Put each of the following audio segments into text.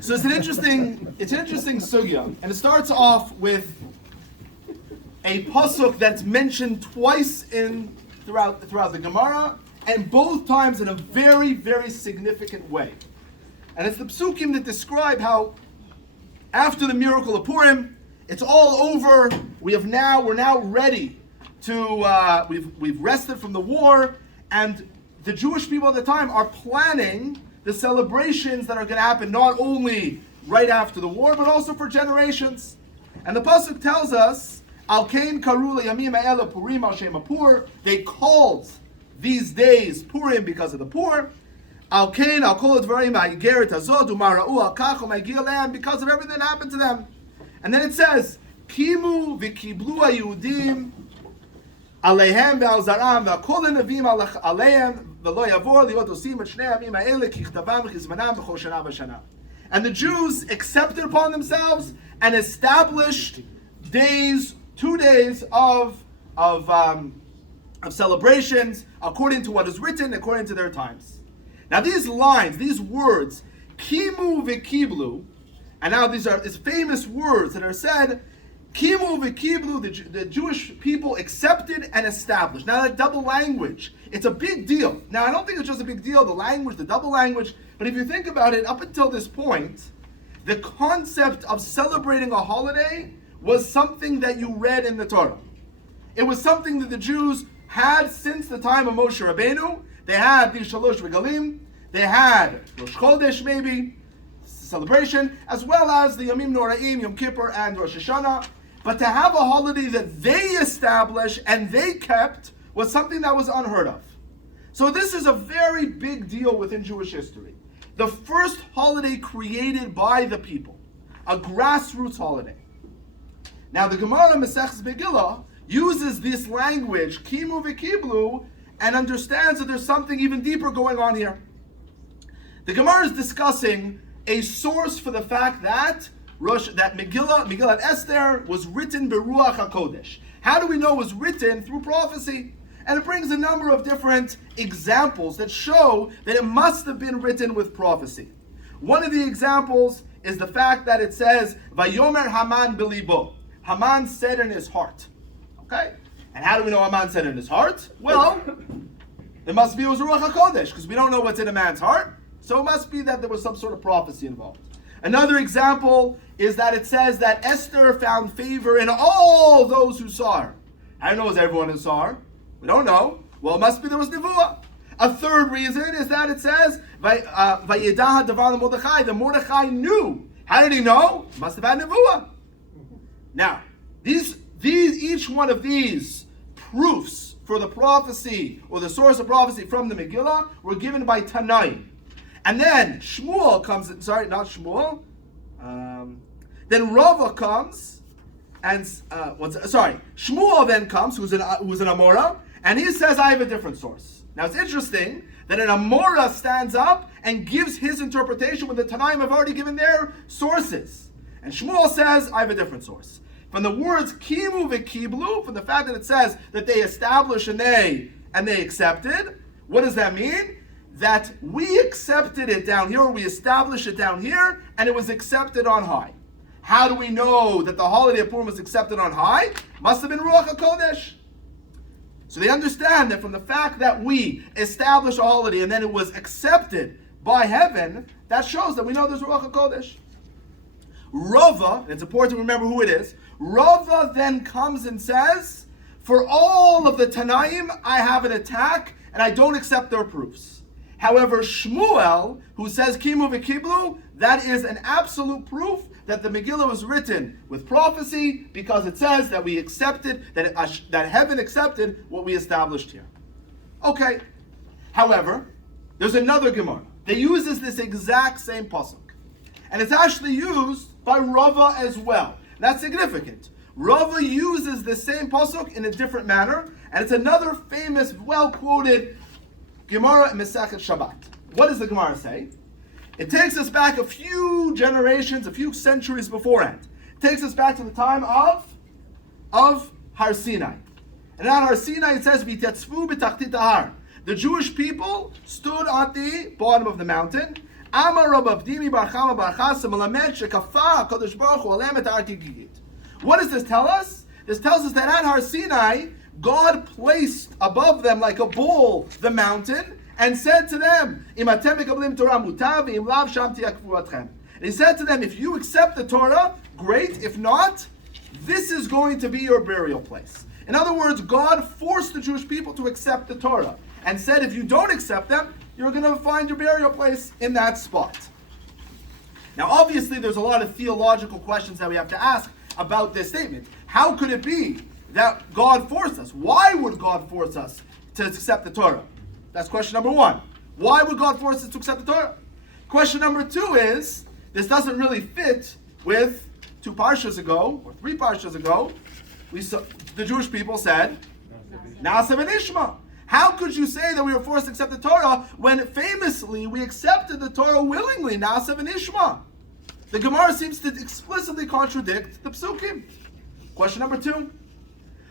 So it's an interesting sugya, and it starts off with a pasuk that's mentioned twice throughout the Gemara, and both times in a very, very significant way. And it's the psukim that describe how after the miracle of Purim, it's all over. We're now ready to we've rested from the war, and the Jewish people at the time are planning the celebrations that are going to happen not only right after the war, but also for generations. And the pasuk tells us, Al kain karu leyamim ha'ela Purim al shem ha'pur. They called these days Purim because of the Pur. Al kain al kol advarim ha'igeret hazod u'mara'u al kach u'ma'gir lehem, because of everything that happened to them. And then it says, Kimu v'kiblu ha'Yehudim Aleihem ve'al zaram ve'akol ha'nevim aleihem ve'lo yavor liot osim et shnei hamim ha'ele kichtavam v'chizmanam b'chol shana v'shana. And the Jews accepted upon themselves and established 2 days of celebrations according to what is written, according to their times. Now these lines, these words, Kimu v'kiblu, and now these are famous words that are said. Kimu v'kiblu, the Jewish people accepted and established. Now that double language, it's a big deal. Now I don't think it's just a big deal, the language, the double language, but if you think about it, up until this point, the concept of celebrating a holiday was something that you read in the Torah. It was something that the Jews had since the time of Moshe Rabbeinu. They had these Shalosh Regalim, they had Rosh Chodesh maybe, celebration, as well as the Yomim Noraim, Yom Kippur, and Rosh Hashanah. But to have a holiday that they established and they kept was something that was unheard of. So this is a very big deal within Jewish history. The first holiday created by the people, a grassroots holiday. Now the Gemara Maseches Megillah uses this language, Kimu v'kiblu, and understands that there's something even deeper going on here. The Gemara is discussing a source for the fact that Megillat Esther was written Beruach HaKodesh. How do we know it was written? Through prophecy. And it brings a number of different examples that show that it must have been written with prophecy. One of the examples is the fact that it says, Vayomer Haman belibo. Haman said in his heart. Okay? And how do we know Haman said in his heart? Well, it must be it was Ruach HaKodesh, because we don't know what's in a man's heart. So it must be that there was some sort of prophecy involved. Another example is that it says that Esther found favor in all those who saw her. How knows everyone who saw her? We don't know. Well, it must be there was Nevuah. A third reason is that it says, Vayedah Davar Mordechai. The Mordechai knew. How did he know? He must have had Nevuah. Now, each one of these proofs for the prophecy or the source of prophecy from the Megillah were given by Tanaim. And then Shmuel comes, then Rava comes, and Shmuel then comes, who's an Amora, and he says, I have a different source. Now it's interesting that an Amora stands up and gives his interpretation when the Tanaim have already given their sources. And Shmuel says, I have a different source. From the words Kimu v'kiblu, from the fact that it says that they established and they accepted, what does that mean? That we accepted it down here, or we established it down here, and it was accepted on high. How do we know that the holiday of Purim was accepted on high? Must have been Ruach HaKodesh. So they understand that from the fact that we established a holiday and then it was accepted by heaven, that shows that we know there's Ruach HaKodesh. Rava, it's important to remember who it is, Rava then comes and says, for all of the Tanaim, I have an attack, and I don't accept their proofs. However, Shmuel, who says Kimu v'kiblu, that is an absolute proof that the Megillah was written with prophecy, because it says that we accepted, that heaven accepted what we established here. Okay. However, there's another Gemara that uses this exact same pasuk. And it's actually used by Rava as well. That's significant. Rava uses the same pasuk in a different manner, and it's another famous, well-quoted Gemara in Masechet Shabbat. What does the Gemara say? It takes us back a few generations, a few centuries beforehand. It takes us back to the time of Har Sinai. And on Har Sinai it says, V'tetzvu b'tachtit har. The Jewish people stood at the bottom of the mountain, Amar Rabbi Avdimi bar Chama bar Chasa melamed shekafa HaKadosh Baruch Hu alem et har Gigit. What does this tell us? This tells us that at Har Sinai, God placed above them like a bowl the mountain and said to them, Im atem mekablim Torah mutav, im lav sham tiyeh kvuratchem. And he said to them, if you accept the Torah, great. If not, this is going to be your burial place. In other words, God forced the Jewish people to accept the Torah and said, if you don't accept them, you're going to find your burial place in that spot. Now, obviously, there's a lot of theological questions that we have to ask about this statement. How could it be that God forced us? Why would God force us to accept the Torah? That's question number one. Why would God force us to accept the Torah? Question number two is, this doesn't really fit with 2 parshas ago, or 3 parshas ago, the Jewish people said, Na'aseh v'nishma. How could you say that we were forced to accept the Torah when famously we accepted the Torah willingly, Na'aseh v'nishma? The Gemara seems to explicitly contradict the Psukim. Question number 2.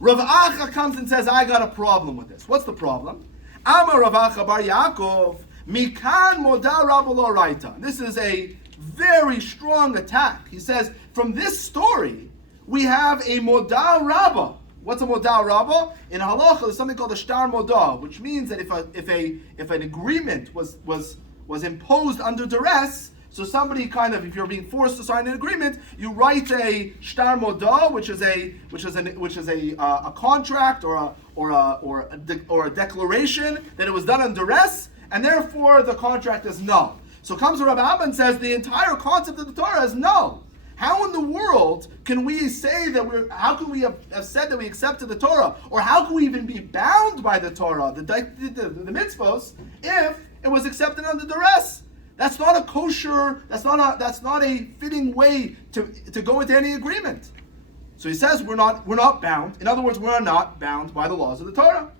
Rav Acha comes and says, I got a problem with this. What's the problem? Amar Rav Acha bar Yaakov, Mikan moda Rabba lo raita. This is a very strong attack. He says, from this story, we have a moda Rabba. What's a moda Rabba? In halacha, there's something called a shtar moda, which means that if an agreement was imposed under duress, so somebody if you're being forced to sign an agreement, you write a shtar moda, which is a contract or a declaration that it was done under duress, and therefore the contract is null. So comes Rabbi Abba and says the entire concept of the Torah is null. How in the world can we say that how can we have said that we accepted the Torah? Or how can we even be bound by the Torah, the mitzvos, if it was accepted under duress? That's not a kosher, that's not a fitting way to go into any agreement. So he says we're not bound. In other words, we're not bound by the laws of the Torah.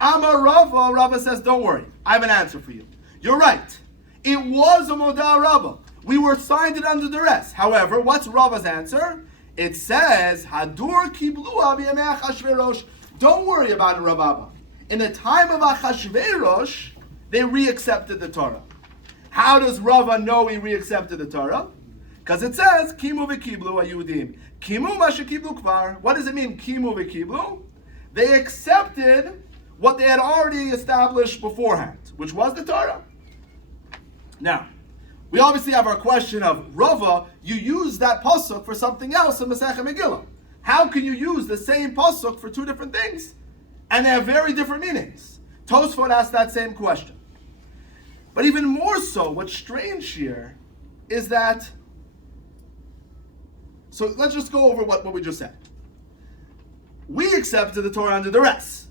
Amar Rava says, don't worry, I have an answer for you. You're right. It was a moda Rabba. We were signed it under duress. However, what's Rava's answer? It says, Hadur kiblua b'yamei Achashverosh. Don't worry about it, Rav Abba. In the time of Achashverosh, they reaccepted the Torah. How does Rava know he reaccepted the Torah? Because it says, Kimu v'kiblu ayudim. Kimu ma shekiblu kvar. What does it mean, Kimu v'kiblu? They accepted what they had already established beforehand, which was the Torah. Now, we obviously have our question of Rava, you use that pasuk for something else in Masechet Megillah. How can you use the same pasuk for 2 different things? And they have very different meanings. Tosfot asked that same question. But even more so, what's strange here is that, so let's just go over what we just said. We accepted the Torah under duress.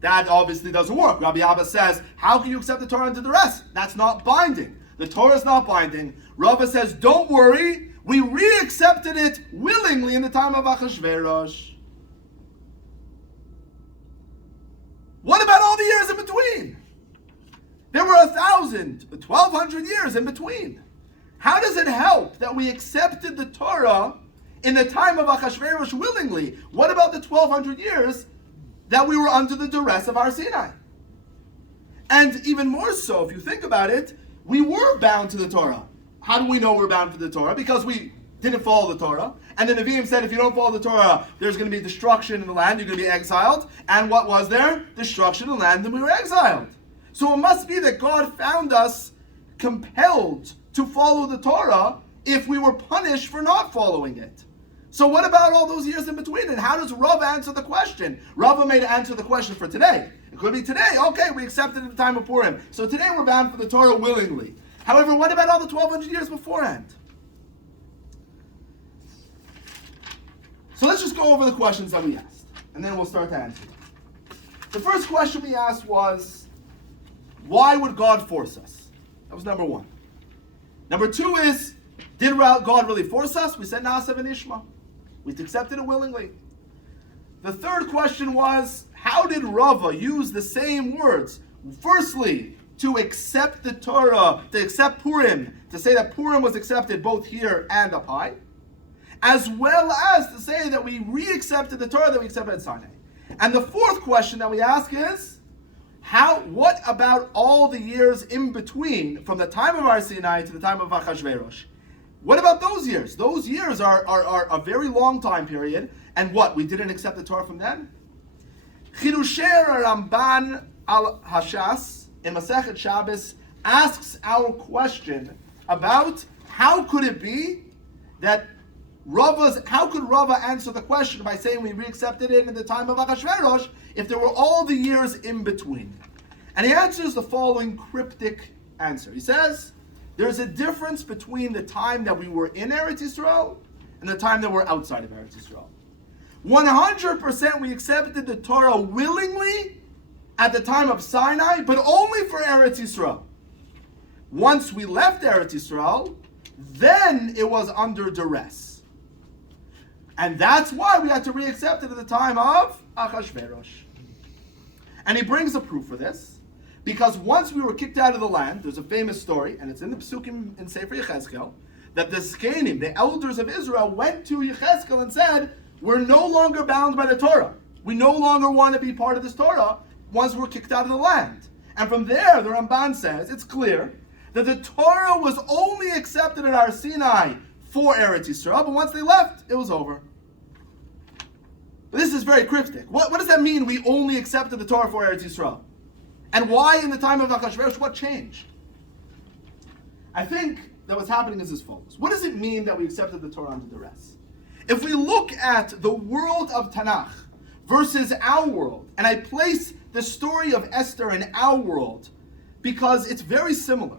That obviously doesn't work. Rabbi Abba says, how can you accept the Torah under duress? That's not binding. The Torah is not binding. Rava says, don't worry, we re-accepted it willingly in the time of Achashverosh. What about all the years in between? There were 1,000, 1,200 years in between. How does it help that we accepted the Torah in the time of Achashverosh willingly? What about the 1,200 years that we were under the duress of Har Sinai? And even more so, if you think about it, we were bound to the Torah. How do we know we're bound to the Torah? Because we didn't follow the Torah. And the Nevi'im said, if you don't follow the Torah, there's going to be destruction in the land, you're going to be exiled. And what was there? Destruction in the land, and we were exiled. So it must be that God found us compelled to follow the Torah if we were punished for not following it. So what about all those years in between? And how does Rav answer the question? Rav may answer the question for today. It could be today. Okay, we accepted at the time of Purim. So today we're bound for the Torah willingly. However, what about all the 1,200 years beforehand? So let's just go over the questions that we asked. And then we'll start to answer them. The first question we asked was, why would God force us? That was number 1. Number 2 is, did God really force us? We said, Na'aseh v'nishma. We accepted it willingly. The third question was, how did Rava use the same words? Firstly, to accept the Torah, to accept Purim, to say that Purim was accepted both here and up high, as well as to say that we re-accepted the Torah that we accepted at Sinai. And the fourth question that we ask is, What about all the years in between, from the time of Har Sinai to the time of Achashverosh? What about those years? Those years are a very long time period. And what? We didn't accept the Torah from them? Chidusher Ramban al Hashas in Masechet Shabbos asks our question about how could it be that how could Rava answer the question by saying we reaccepted it in the time of Achashverosh if there were all the years in between? And he answers the following cryptic answer. He says, there's a difference between the time that we were in Eretz Yisrael and the time that we're outside of Eretz Yisrael. 100% we accepted the Torah willingly at the time of Sinai, but only for Eretz Yisrael. Once we left Eretz Yisrael, then it was under duress. And that's why we had to reaccept it at the time of Achashverosh. And he brings a proof for this, because once we were kicked out of the land, there's a famous story, and it's in the Psukim in Sefer Yechezkel, that the Zkenim, the elders of Israel, went to Yechezkel and said, we're no longer bound by the Torah. We no longer want to be part of this Torah once we're kicked out of the land. And from there, the Ramban says, it's clear that the Torah was only accepted at Har Sinai for Eretz Yisrael, but once they left, it was over. This is very cryptic. What does that mean, we only accepted the Torah for Eretz Yisrael? And why in the time of Achashverosh, what changed? I think that what's happening is as follows. What does it mean that we accepted the Torah under duress? If we look at the world of Tanakh versus our world, and I place the story of Esther in our world because it's very similar.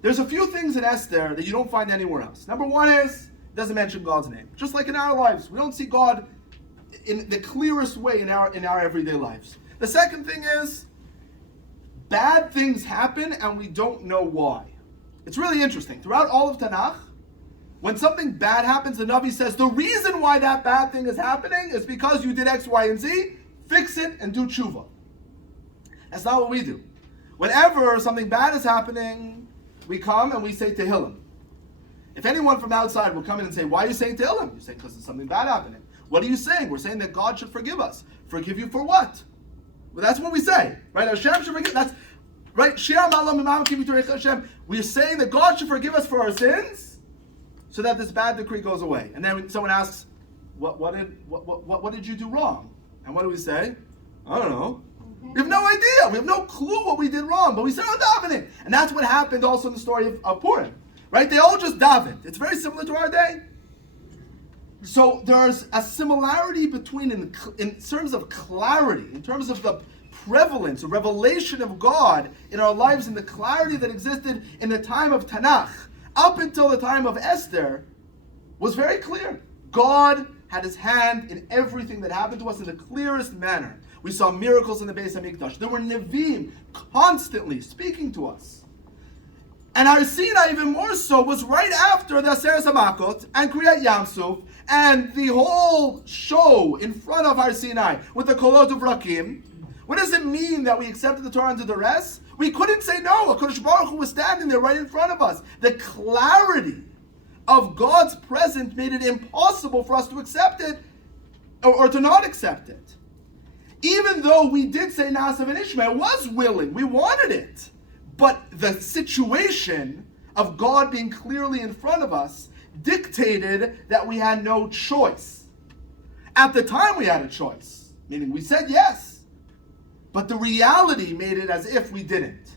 There's a few things in Esther that you don't find anywhere else. Number one is, it doesn't mention God's name. Just like in our lives, we don't see God in the clearest way in our everyday lives. The second thing is, bad things happen and we don't know why. It's really interesting. Throughout all of Tanakh, when something bad happens, the Navi says, the reason why that bad thing is happening is because you did X, Y, and Z, fix it and do tshuva. That's not what we do. Whenever something bad is happening, we come and we say Tehillim. If anyone from outside will come in and say, why are you saying Tehillim? You say, because there's something bad happening. What are you saying? We're saying that God should forgive us. Forgive you for what? Well, that's what we say, right? Hashem should forgive. That's right. We're saying that God should forgive us for our sins, so that this bad decree goes away. And then someone asks, "What did you do wrong?" And what do we say? I don't know. We have no idea. We have no clue what we did wrong, but we said, davening. And that's what happened also in the story of Purim, right? They all just davened. It's very similar to our day. So there's a similarity between, in terms of clarity, in terms of the prevalence, the revelation of God in our lives, and the clarity that existed in the time of Tanakh, up until the time of Esther, was very clear. God had his hand in everything that happened to us in the clearest manner. We saw miracles in the Beit HaMikdash. There were Nevi'im constantly speaking to us. And Har Sinai, even more so, was right after the Aseret HaMakot and Kriyat Yamsuf and the whole show in front of Har Sinai with the Kolot Uvrakim. What does it mean that we accepted the Torah under duress? We couldn't say no. HaKadosh Baruch Hu was standing there right in front of us. The clarity of God's presence made it impossible for us to accept it or to not accept it. Even though we did say Naasav and Ishmael was willing, we wanted it. But the situation of God being clearly in front of us dictated that we had no choice. At the time we had a choice, meaning we said yes. But the reality made it as if we didn't.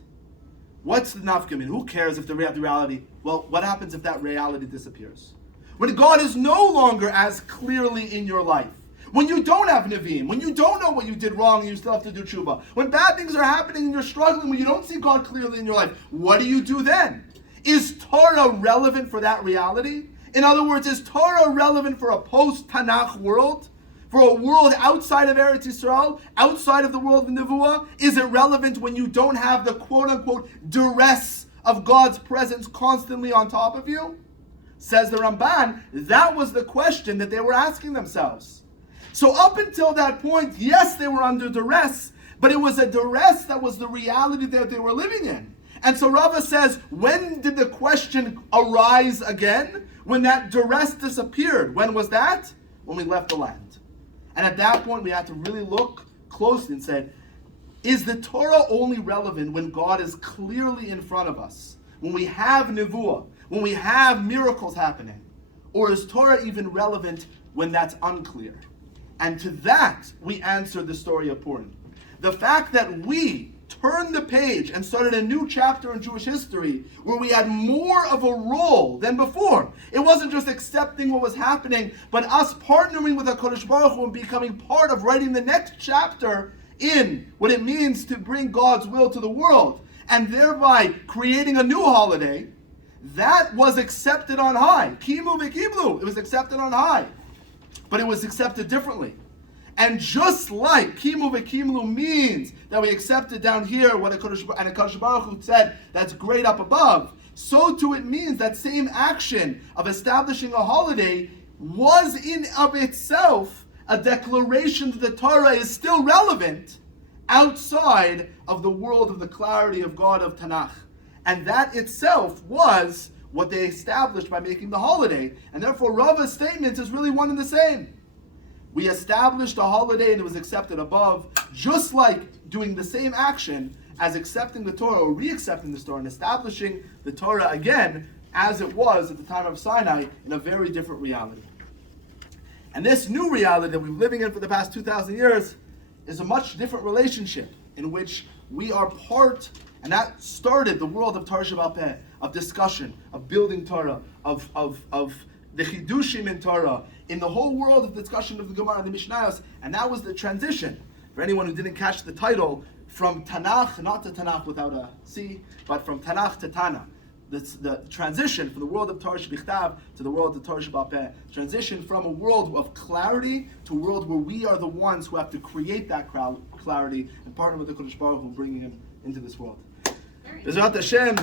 What's the nafkamin? Who cares if the reality? Well, what happens if that reality disappears? When God is no longer as clearly in your life. When you don't have Nevi'im, when you don't know what you did wrong and you still have to do tshuva, when bad things are happening and you're struggling, when you don't see God clearly in your life, what do you do then? Is Torah relevant for that reality? In other words, is Torah relevant for a post-Tanakh world? For a world outside of Eretz Yisrael, outside of the world of Nevuah? Is it relevant when you don't have the quote-unquote duress of God's presence constantly on top of you? Says the Ramban, that was the question that they were asking themselves. So up until that point, yes, they were under duress, but it was a duress that was the reality that they were living in. And so Rava says, when did the question arise again? When that duress disappeared. When was that? When we left the land. And at that point, we had to really look closely and said, Is the Torah only relevant when God is clearly in front of us? When we have nevuah? When we have miracles happening? Or is Torah even relevant when that's unclear? And to that, we answer the story of Purim. The fact that we turned the page and started a new chapter in Jewish history where we had more of a role than before. It wasn't just accepting what was happening, but us partnering with HaKadosh Baruch Hu and becoming part of writing the next chapter in what it means to bring God's will to the world, and thereby creating a new holiday. That was accepted on high. Kimu v'kiblu. It was accepted on high. But it was accepted differently. And just like Kimu v'kiblu means that we accepted down here what HaKadosh Baruch Hu said, that's great up above, so too it means that same action of establishing a holiday was in of itself a declaration that the Torah is still relevant outside of the world of the clarity of God of Tanakh. And that itself was what they established by making the holiday. And therefore Rava's statement is really one and the same. We established a holiday and it was accepted above, just like doing the same action as accepting the Torah or re-accepting the Torah and establishing the Torah again as it was at the time of Sinai in a very different reality. And this new reality that we've been living in for the past 2,000 years is a much different relationship in which we are part, and that started the world of Torah Sheba'al Peh, of discussion, of building Torah, of the Chidushim in Torah, in the whole world of discussion of the Gemara and the Mishnayos, and that was the transition. For anyone who didn't catch the title, from Tanakh, not to Tanakh without a C, but from Tanakh to Tana. The transition from the world of Torah Shebichtav to the world of Torah Sheba'al Peh. Transition from a world of clarity to a world where we are the ones who have to create that clarity and partner with the Kodesh Baruch Hu, bringing him into this world. Bezrat Hashem.